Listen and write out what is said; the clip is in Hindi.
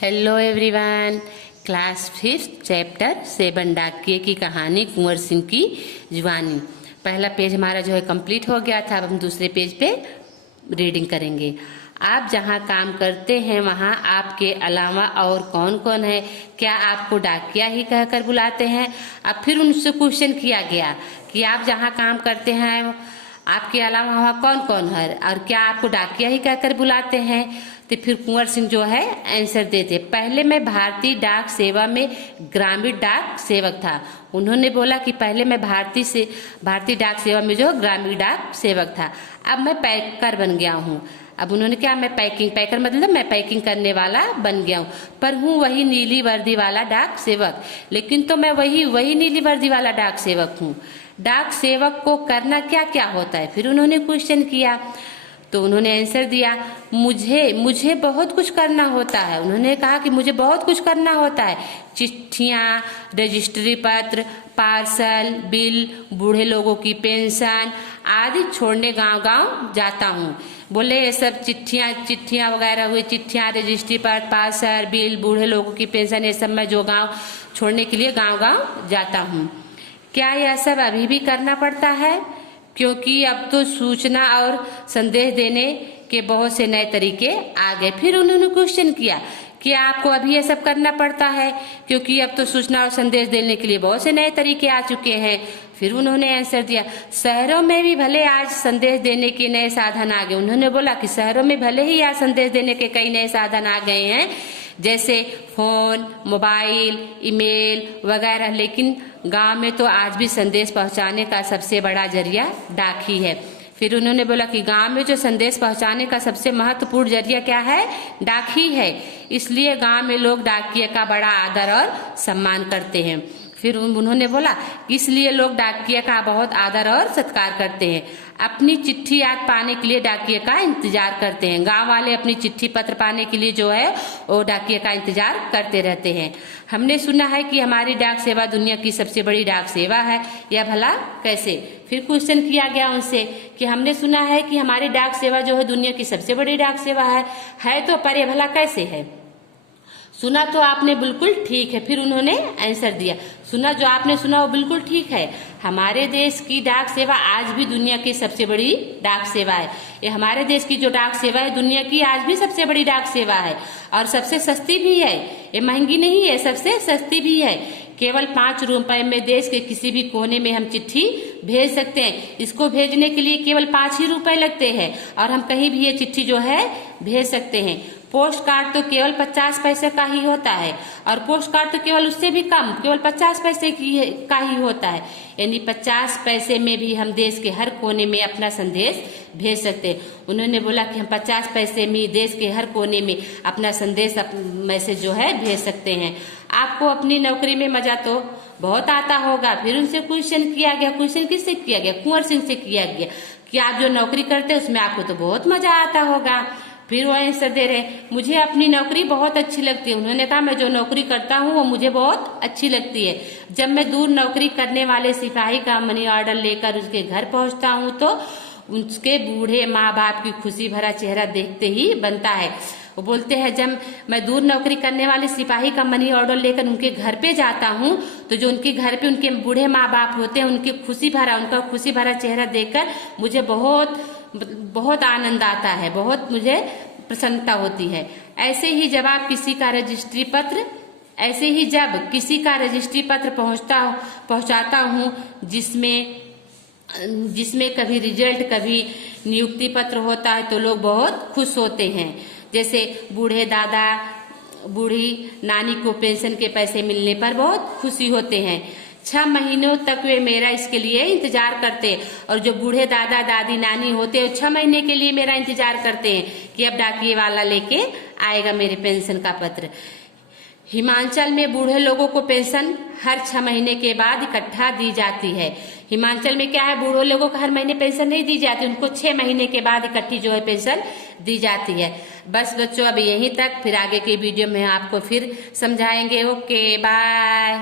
Hello everyone. क्लास 5 चैप्टर 7 डाकिये की कहानी कुंवर सिंह की जुबानी। पहला पेज हमारा जो है कंप्लीट हो गया था। अब हम दूसरे पेज पे रीडिंग करेंगे। आप जहाँ काम करते हैं वहाँ आपके अलावा और कौन कौन है? क्या आपको डाकिया ही कहकर बुलाते हैं? अब फिर उनसे क्वेश्चन किया गया कि आप जहाँ काम करते हैं आपके अलावा वहाँ कौन कौन है और क्या आपको डाकिया ही कहकर बुलाते हैं? तो फिर कुंवर सिंह जो है आंसर देते, पहले मैं भारतीय डाक सेवा में ग्रामीण डाक सेवक था। उन्होंने बोला कि पहले मैं भारतीय डाक सेवा में जो ग्रामीण डाक सेवक था, अब मैं पैकर बन गया हूँ। अब उन्होंने क्या, मैं पैकर मतलब मैं पैकिंग करने वाला बन गया हूँ, पर हूँ वही नीली वर्दी वाला डाक सेवक। लेकिन तो मैं वही नीली वर्दी वाला डाक सेवक हूँ। डाक सेवक को करना क्या क्या होता है? फिर उन्होंने क्वेश्चन किया तो उन्होंने आंसर दिया, मुझे बहुत कुछ करना होता है। उन्होंने कहा कि मुझे बहुत कुछ करना होता है। चिट्ठियाँ, रजिस्ट्री पत्र, पार्सल, बिल, बूढ़े लोगों की पेंशन आदि छोड़ने गांव-गांव जाता हूँ। बोले ये सब चिट्ठियाँ वगैरह हुई, चिट्ठियाँ, रजिस्ट्री पत्र, पार्सल, बिल, बूढ़े लोगों की पेंशन, ये सब मैं जो गाँव छोड़ने के लिए गाँव जाता हूँ। क्या यह सब अभी भी करना पड़ता है? क्योंकि अब तो सूचना और संदेश देने के बहुत से नए तरीके आ गए। फिर उन्होंने क्वेश्चन किया कि आपको अभी ये सब करना पड़ता है क्योंकि अब तो सूचना और संदेश देने के लिए बहुत से नए तरीके आ चुके हैं। फिर उन्होंने आंसर दिया, शहरों में भी भले आज संदेश देने के नए साधन आ गए। उन्होंने बोला कि शहरों में भले ही आज संदेश देने के कई नए साधन आ गए हैं, जैसे फोन, मोबाइल, ईमेल वगैरह, लेकिन गांव में तो आज भी संदेश पहुंचाने का सबसे बड़ा जरिया डाक ही है। फिर उन्होंने बोला कि गांव में जो संदेश पहुंचाने का सबसे महत्वपूर्ण जरिया क्या है? डाक ही है। इसलिए गांव में लोग डाकिये का बड़ा आदर और सम्मान करते हैं। फिर उन्होंने बोला इसलिए लोग डाकिये का बहुत आदर और सत्कार करते हैं। अपनी चिट्ठी याद पाने के लिए डाकिये का इंतजार करते हैं। गांव वाले अपनी चिट्ठी पत्र पाने के लिए जो है वो डाकिये का इंतजार करते रहते हैं। हमने सुना है कि हमारी डाक सेवा दुनिया की सबसे बड़ी डाक सेवा है, यह भला कैसे? फिर क्वेश्चन किया गया उनसे कि हमने सुना है कि हमारी डाक सेवा जो है दुनिया की सबसे बड़ी डाक सेवा है तो पर यह भला कैसे है? सुना तो आपने बिल्कुल ठीक है। फिर उन्होंने आंसर दिया, जो आपने सुना वो बिल्कुल ठीक है। हमारे देश की डाक सेवा आज भी दुनिया की सबसे बड़ी डाक सेवा है। ये हमारे देश की जो डाक सेवा है दुनिया की आज भी सबसे बड़ी डाक सेवा है और सबसे सस्ती भी है। ये महंगी नहीं है, सबसे सस्ती भी है। केवल 5 रुपए में देश के किसी भी कोने में हम चिट्ठी भेज सकते हैं। इसको भेजने के लिए केवल 5 ही रुपए लगते हैं और हम कहीं भी ये चिट्ठी जो है भेज सकते हैं। पोस्ट कार्ड तो केवल 50 पैसे का ही होता है और पोस्ट कार्ड तो केवल उससे भी कम, केवल 50 पैसे का ही होता है। यानी 50 पैसे में भी हम देश के हर कोने में अपना संदेश भेज सकते हैं। उन्होंने बोला कि हम 50 पैसे में देश के हर कोने में अपना संदेश मैसेज जो है भेज सकते हैं। आपको अपनी नौकरी में मजा तो बहुत आता होगा। फिर उनसे क्वेश्चन किया गया। क्वेश्चन किससे किया गया? कुंवर सिंह से किया गया कि आप जो नौकरी करते हैं उसमें आपको तो बहुत मजा आता होगा। फिर वो आंसर दे रहे, मुझे अपनी नौकरी बहुत अच्छी लगती है। उन्होंने कहा मैं जो नौकरी करता हूँ वो मुझे बहुत अच्छी लगती है। जब मैं दूर नौकरी करने वाले सिपाही का मनी ऑर्डर लेकर उसके घर पहुँचता हूँ तो उसके बूढ़े माँ बाप की खुशी भरा चेहरा देखते ही बनता है। वो बोलते हैं जब मैं दूर नौकरी करने वाले सिपाही का मनी ऑर्डर लेकर उनके घर पे जाता हूँ तो जो उनके घर पे उनके बूढ़े माँ बाप होते हैं उनका खुशी भरा चेहरा देखकर मुझे बहुत आनंद आता है, बहुत मुझे प्रसन्नता होती है। ऐसे ही जब किसी का रजिस्ट्री पत्र पहुंचाता हूँ जिसमें कभी रिजल्ट कभी नियुक्ति पत्र होता है तो लोग बहुत खुश होते हैं। जैसे बूढ़े दादा बूढ़ी नानी को पेंशन के पैसे मिलने पर बहुत खुशी होते हैं। 6 महीनों तक वे मेरा इसके लिए इंतजार करते हैं और जो बूढ़े दादा दादी नानी होते हैं 6 महीने के लिए मेरा इंतजार करते हैं कि अब डाकिये वाला लेके आएगा मेरे पेंशन का पत्र। हिमाचल में बूढ़े लोगों को पेंशन हर 6 महीने के बाद इकट्ठा दी जाती है। हिमाचल में क्या है, बूढ़े लोगों को हर महीने पेंशन नहीं दी जाती, उनको 6 महीने के बाद इकट्ठी जो है पेंशन दी जाती है। बस बच्चों अब यहीं तक, फिर आगे के वीडियो में आपको फिर समझाएंगे। Okay bye.